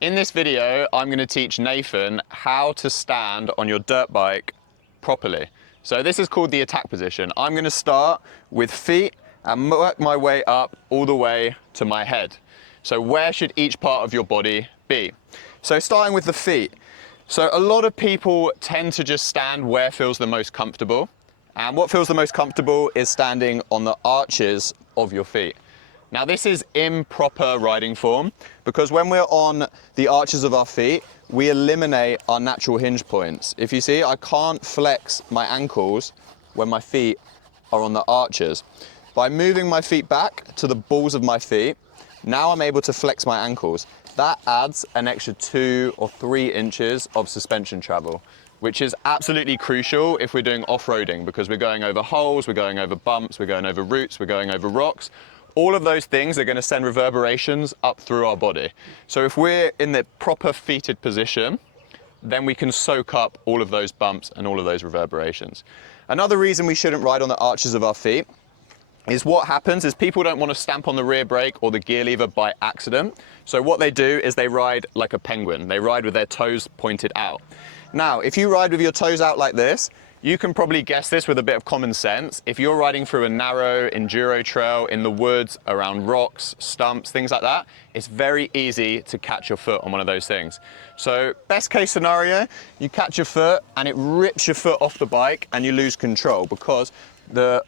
In this video, I'm going to teach Nathan how to stand on your dirt bike properly. So this is called the attack position. I'm going to start with feet and work my way up all the way to my head. So where should each part of your body be? So starting with the feet. So a lot of people tend to just stand where feels the most comfortable. And what feels the most comfortable is standing on the arches of your feet. Now this is improper riding form because when we're on the arches of our feet, we eliminate our natural hinge points. If you see, I can't flex my ankles when my feet are on the arches. By moving my feet back to the balls of my feet, now I'm able to flex my ankles. That adds an extra 2 or 3 inches of suspension travel, which is absolutely crucial if we're doing off-roading because we're going over holes, we're going over bumps, we're going over roots, we're going over rocks. All of those things are going to send reverberations up through our body. So if we're in the proper feeted position, then we can soak up all of those bumps and all of those reverberations. Another reason we shouldn't ride on the arches of our feet is what happens is people don't want to stamp on the rear brake or the gear lever by accident. So what they do is they ride like a penguin. They ride with their toes pointed out. Now, if you ride with your toes out like this, you can probably guess this with a bit of common sense. If you're riding through a narrow enduro trail in the woods, around rocks, stumps, things like that, it's very easy to catch your foot on one of those things. So best case scenario, you catch your foot and it rips your foot off the bike and you lose control because there's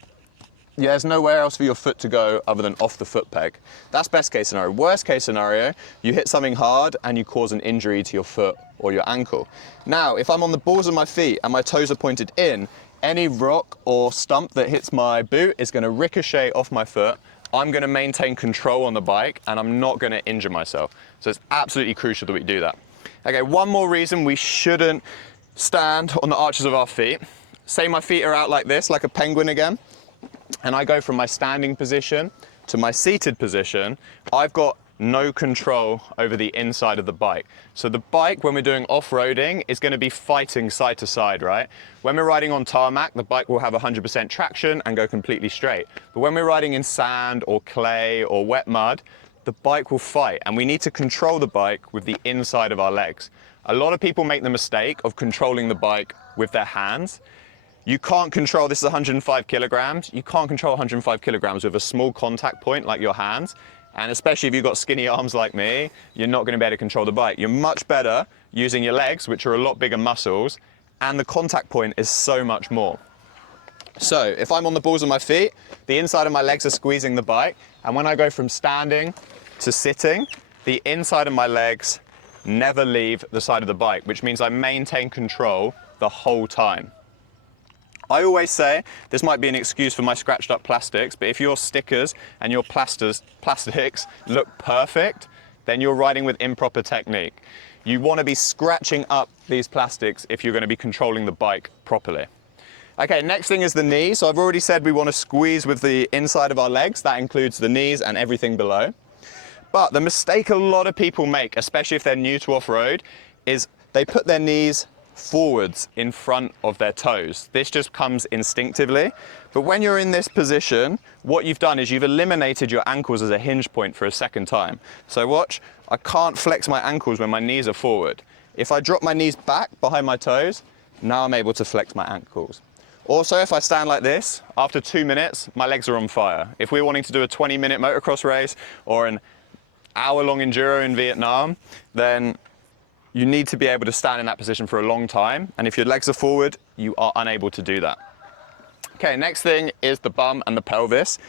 nowhere else for your foot to go other than off the foot peg. That's best case scenario. Worst case scenario, you hit something hard and you cause an injury to your foot or your ankle. Now, if I'm on the balls of my feet and my toes are pointed in, any rock or stump that hits my boot is going to ricochet off my foot. I'm going to maintain control on the bike and I'm not going to injure myself. So it's absolutely crucial that we do that. Okay, one more reason we shouldn't stand on the arches of our feet. Say my feet are out like this, like a penguin again, and I go from my standing position to my seated position, I've got no control over the inside of the bike. So the bike, when we're doing off-roading, is going to be fighting side to side, right? When we're riding on tarmac, the bike will have 100% traction and go completely straight. But when we're riding in sand or clay or wet mud, the bike will fight, and we need to control the bike with the inside of our legs. A lot of people make the mistake of controlling the bike with their hands. You can't control, this is 105 kilograms, you can't control 105 kilograms with a small contact point like your hands. And especially if you've got skinny arms like me, you're not going to be able to control the bike. You're much better using your legs, which are a lot bigger muscles, and the contact point is so much more. So if I'm on the balls of my feet, the inside of my legs are squeezing the bike, and when I go from standing to sitting, the inside of my legs never leave the side of the bike, which means I maintain control the whole time. I always say, this might be an excuse for my scratched up plastics, but if your stickers and your plastics look perfect, then you're riding with improper technique. You want to be scratching up these plastics if you're going to be controlling the bike properly. Okay, next thing is the knee. So I've already said we want to squeeze with the inside of our legs. That includes the knees and everything below. But the mistake a lot of people make, especially if they're new to off-road, is they put their knees forwards in front of their toes. This just comes instinctively. But when you're in this position, what you've done is you've eliminated your ankles as a hinge point for a second time. So watch, I can't flex my ankles when my knees are forward. If I drop my knees back behind my toes, now I'm able to flex my ankles. Also, if I stand like this, after 2 minutes, my legs are on fire. If we're wanting to do a 20-minute motocross race or an hour-long enduro in Vietnam, then you need to be able to stand in that position for a long time, and if your legs are forward, you are unable to do that. Okay, next thing is the bum and the pelvis.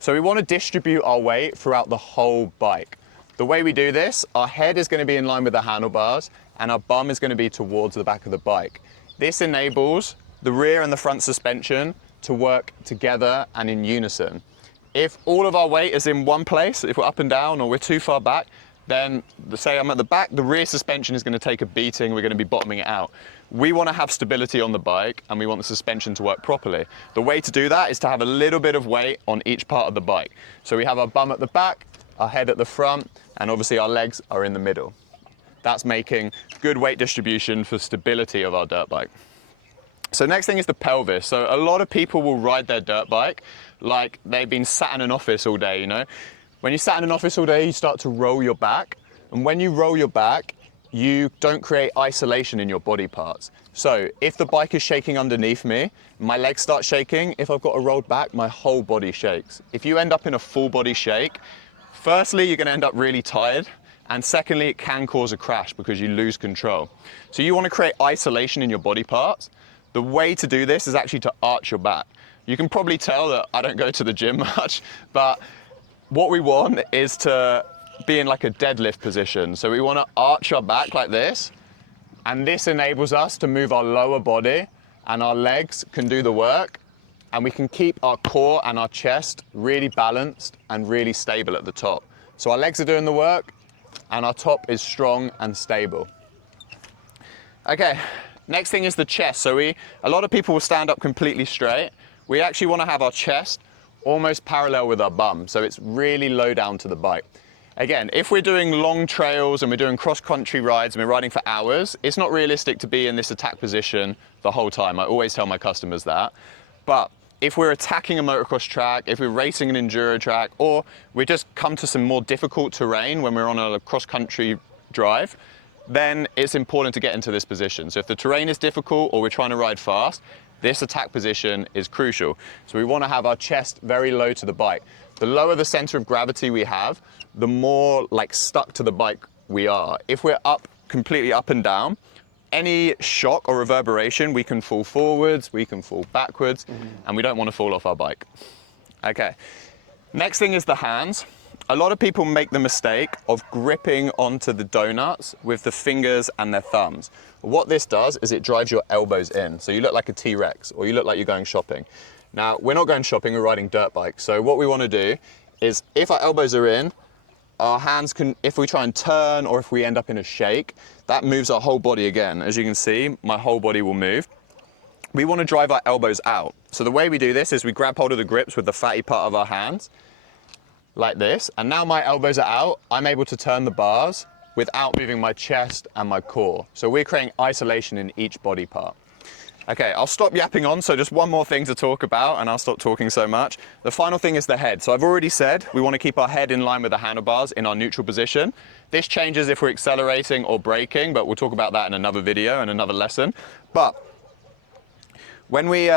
So we want to distribute our weight throughout the whole bike. The way we do this, our head is going to be in line with the handlebars, and our bum is going to be towards the back of the bike. This enables the rear and the front suspension to work together and in unison. If all of our weight is in one place, if we're up and down or we're too far back, then say I'm at the back, the rear suspension is going to take a beating, we're going to be bottoming it out. We want to have stability on the bike and we want the suspension to work properly. The way to do that is to have a little bit of weight on each part of the bike. So we have our bum at the back, our head at the front, and obviously our legs are in the middle. That's making good weight distribution for stability of our dirt bike. So next thing is the pelvis. So a lot of people will ride their dirt bike like they've been sat in an office all day, you know. When you sat in an office all day, you start to roll your back. And when you roll your back, you don't create isolation in your body parts. So if the bike is shaking underneath me, my legs start shaking. If I've got a rolled back, my whole body shakes. If you end up in a full body shake, firstly, you're gonna end up really tired. And secondly, it can cause a crash because you lose control. So you wanna create isolation in your body parts. The way to do this is actually to arch your back. You can probably tell that I don't go to the gym much, but what we want is to be in like a deadlift position. So we wanna arch our back like this, and this enables us to move our lower body, and our legs can do the work, and we can keep our core and our chest really balanced and really stable at the top. So our legs are doing the work, and our top is strong and stable. Okay, next thing is the chest. So a lot of people will stand up completely straight. We actually wanna have our chest almost parallel with our bum, so it's really low down to the bike. Again, if we're doing long trails and we're doing cross-country rides and we're riding for hours, it's not realistic to be in this attack position the whole time. I always tell my customers that. But if we're attacking a motocross track, if we're racing an enduro track, or we just come to some more difficult terrain when we're on a cross-country drive, then it's important to get into this position. So if the terrain is difficult or we're trying to ride fast, this attack position is crucial. So we want to have our chest very low to the bike. The lower the center of gravity we have, the more like stuck to the bike we are. If we're up, completely up and down, any shock or reverberation, we can fall forwards, we can fall backwards, and we don't want to fall off our bike. Okay, next thing is the hands. A lot of people make the mistake of gripping onto the donuts with the fingers and their thumbs. What this does is it drives your elbows in. So you look like a T-Rex, or you look like you're going shopping. Now, we're not going shopping, we're riding dirt bikes. So what we want to do is, if our elbows are in, our hands can, if we try and turn or if we end up in a shake, that moves our whole body again. As you can see, my whole body will move. We want to drive our elbows out. So the way we do this is we grab hold of the grips with the fatty part of our hands, like this, and now my elbows are out, I'm able to turn the bars without moving my chest and my core. So we're creating isolation in each body part. Okay, I'll stop yapping on, so just one more thing to talk about and I'll stop talking so much. The final thing is the head. So I've already said we want to keep our head in line with the handlebars in our neutral position. This changes if we're accelerating or braking, but we'll talk about that in another video and another lesson. But when we,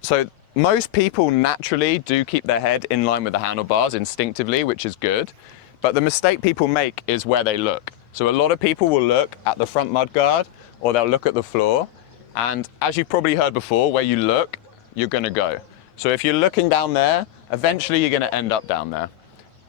so most people naturally do keep their head in line with the handlebars instinctively, which is good. But the mistake people make is where they look. So a lot of people will look at the front mudguard or they'll look at the floor. And as you've probably heard before, where you look, you're gonna go. So if you're looking down there, eventually you're gonna end up down there.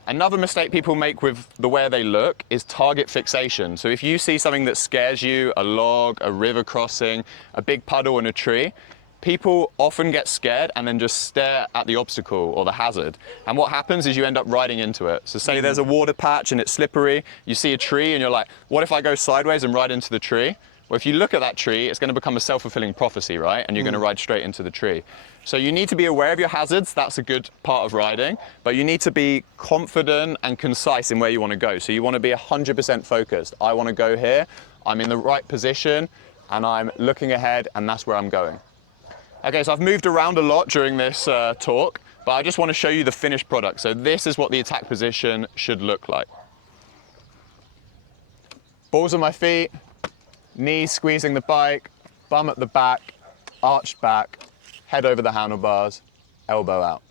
Another mistake people make with the way they look is target fixation. So if you see something that scares you, a log, a river crossing, a big puddle and a tree, people often get scared and then just stare at the obstacle or the hazard. And what happens is you end up riding into it. So say there's a water patch and it's slippery, you see a tree and you're like, what if I go sideways and ride into the tree? Well, if you look at that tree, it's going to become a self-fulfilling prophecy, right? And you're going to ride straight into the tree. So you need to be aware of your hazards. That's a good part of riding. But you need to be confident and concise in where you want to go. So you want to be 100% focused. I want to go here. I'm in the right position and I'm looking ahead and that's where I'm going. Okay, so I've moved around a lot during this talk, but I just want to show you the finished product. So this is what the attack position should look like. Balls on my feet, knees squeezing the bike, bum at the back, arched back, head over the handlebars, elbow out.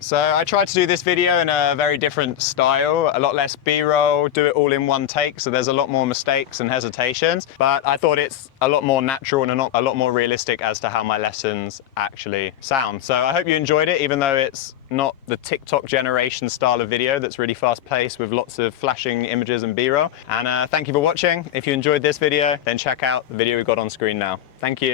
So I tried to do this video in a very different style, a lot less B-roll, do it all in one take, so there's a lot more mistakes and hesitations, but I thought it's a lot more natural and a lot more realistic as to how my lessons actually sound. So I hope you enjoyed it, even though it's not the TikTok generation style of video that's really fast-paced with lots of flashing images and B-roll. And thank you for watching. If you enjoyed this video, then check out the video we've got on screen now. Thank you.